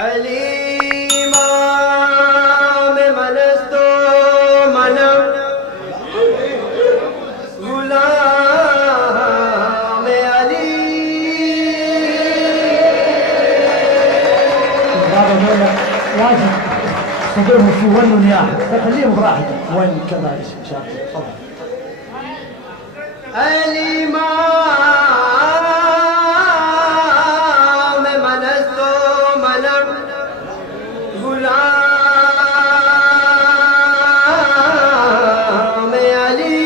अली इमाम मनस्तो मनम गुलाम अली। هذا مولانا واجب صدورهم في ون ونياحة فخليهم براحتهم ون كذا ايش شاطر تفضل. الإمام मनस्तो मनम गुलाम अली।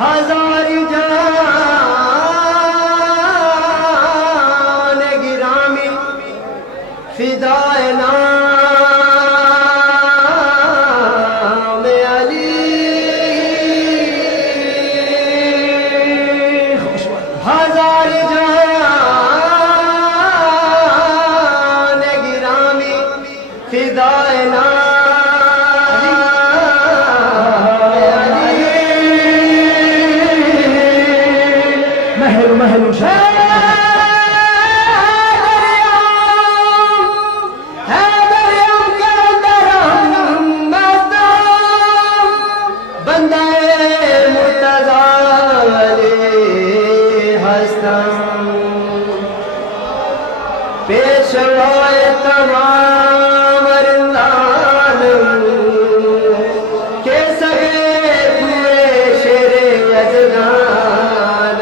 हजार जान गिरामी फिदाए नाम अली। हजार जान गिरामी फिदाए नाम مهل ومهل ان شاء الله. पेशवाए तमाम अरनान के सगे पूरे शेरे अजनान।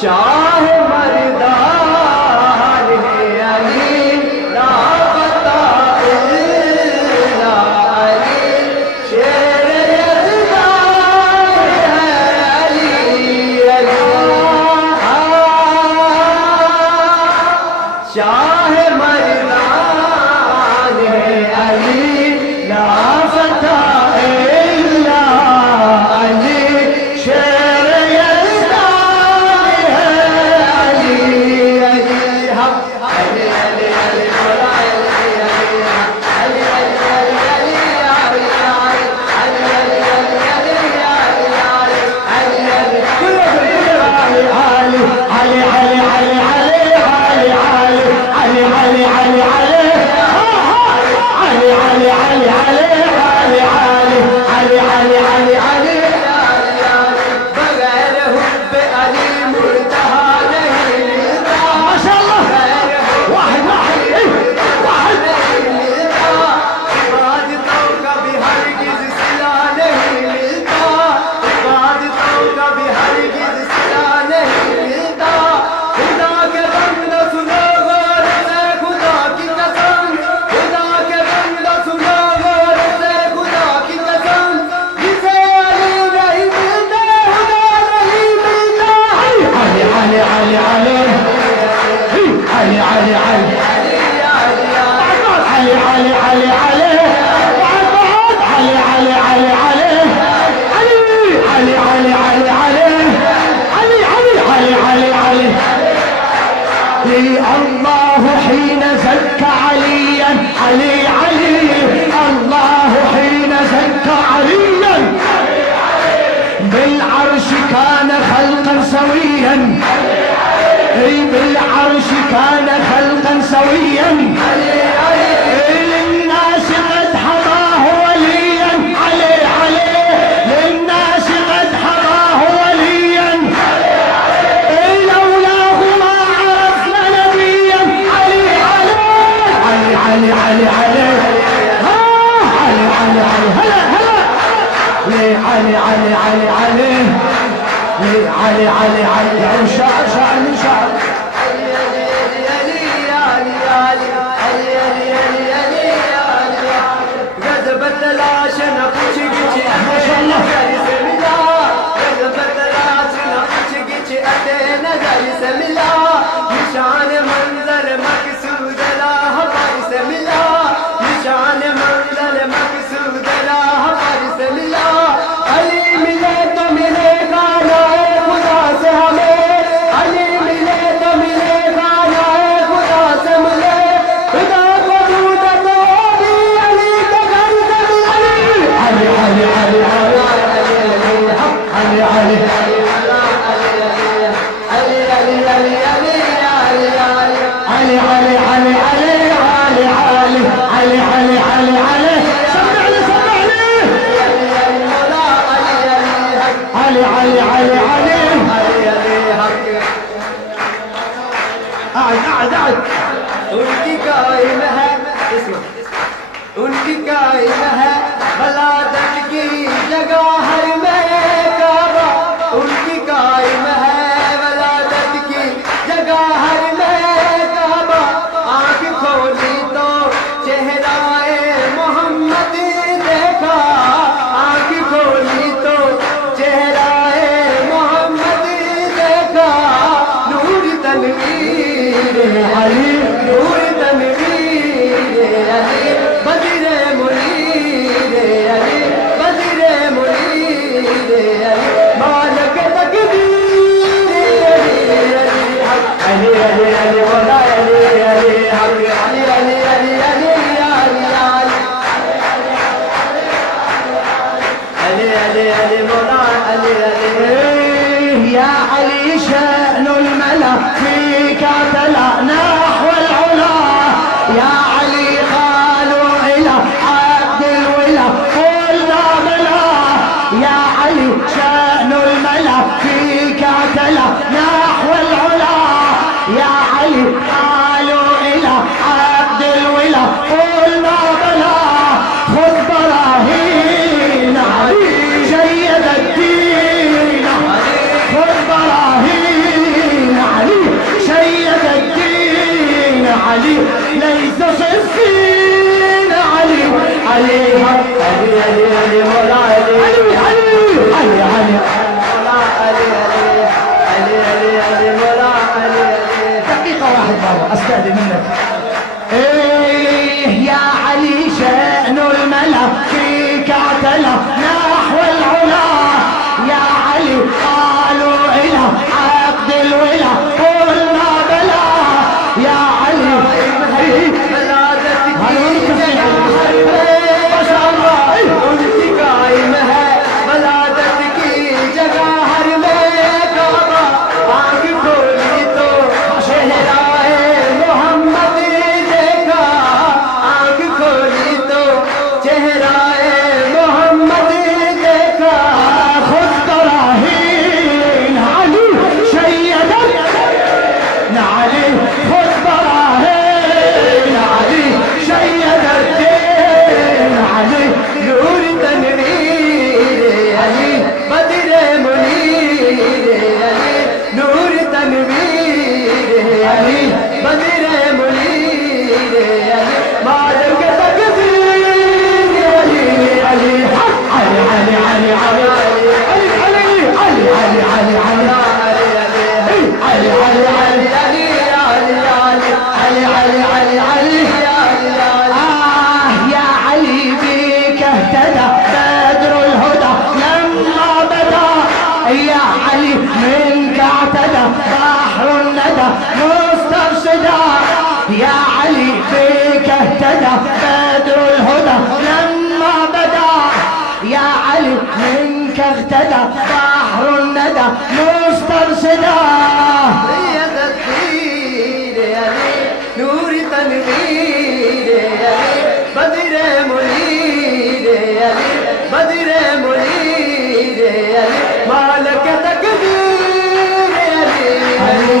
शाह मर्दान है अली लापता इल्ला अली। शेर यज़दान है अली अली। शाह मर्दान है अली लापता इल्ला अली। शेर الله حين زكى عليا علي علي. الله حين زكى عليا بالعرش كان خلقا سويا. بالعرش كان خلقا سويا. للناس قد حماه وليا علي علي. للناس قد حماه وليا. لولاه ما عرفنا نبيا علي علي. علي علي علي علي. علي علي علي هلا هلا. علي علي علي علي. علي علي علي شعر شعر شعر. गज़बत लाश न कुछ गिच नज़र से मिला। गज़बत लाश न कुछ गिच अते नज़र से मिला। निशान मंजर मकसूद ला हवाई से मिला। निशान मालिक तकदीर अली अली हक अली अली अली अली अली अली अली अली अली अली يا علي بك اهتدى بدر الهدى لما بدا يا علي منك اعتدى بحر الندى مسترشدا يا علي بك اهتدى بدر الهدى لما بدا يا علي منك اهتدى بحر الندى مسترشدا نور تنویر علی بدر منیر علی بدر منیر علی مالک تقدیر علی علی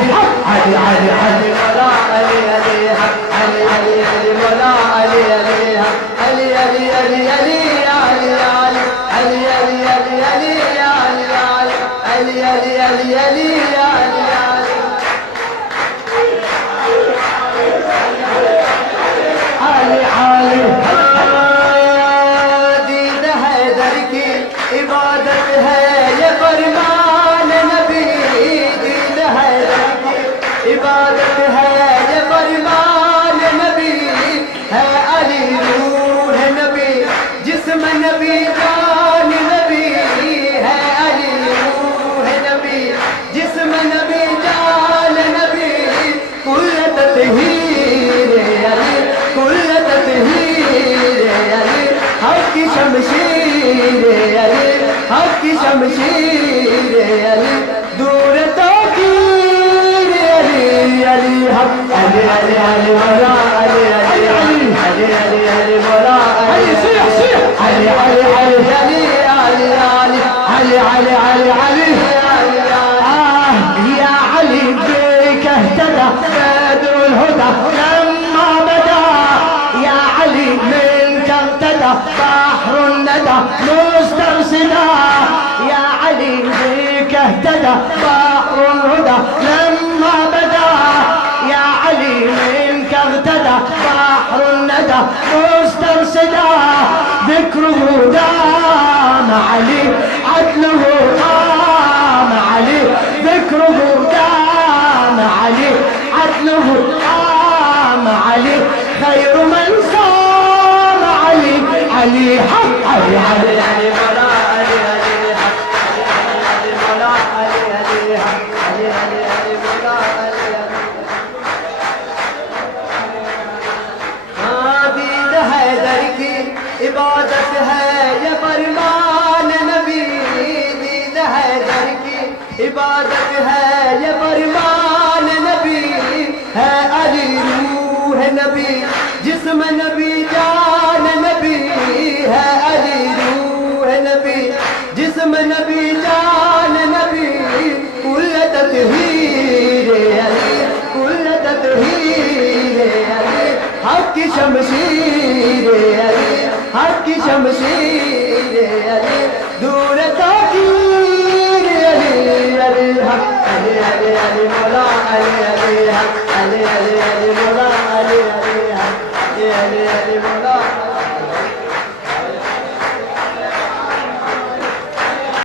علی علی علی مولا علی علی علی علی علی مولا علی علی علی علی علی علی علی علی علی علی علی علی علی علی علی दीद हैदर की इबादत है ये फरमान नबी दीद हैदर की इबादत है ये फरमान नबी है अली रूह नबी जिस्म नबी जान नबी है अली रूह नबी जिस्म नबी जान नबी कुल तत्हीर अली कुल तत्हीर अली हक की शमशीर अली हक की शमशीर अली दूर तकीर अली अली हक अली अली अली मोला अली अली अली अली अली अली मोला अली सीह सीह अली अली अली अली अली अली अली अली अली يا علي بك اهتدى بدر الهدى لما بدا يا علي منك اهتدى بحر الندى مسترسدا يا علي بك اهتدى بحر الهدى لما بدا يا علي منك اهتدى بحر الندى مسترسدا ذكره دام علي عدله قام علي ذكره دام علي عدله قام علي خير من صام علي علي حق علي علي علي مولا علي علي حق علي مولا علي علي حق علي علي علي مولا علي दीद हैदर की इबादत है ये फरमान नबी दीद हैदर की इबादत है ये फरमान नबी है अली रूह नबी जिस्म नबी जान नबी है अली रूह नबी जिस्म नबी जान नबी कुल तत्हीर अली कुल तत्हीर अली हक की शमशीर अली हक की शमशीर अली दूर तकीर अली अली हक अली अली अली मोला अली अली हक अली अली अली मोला अली अली हक अली अली अली मोला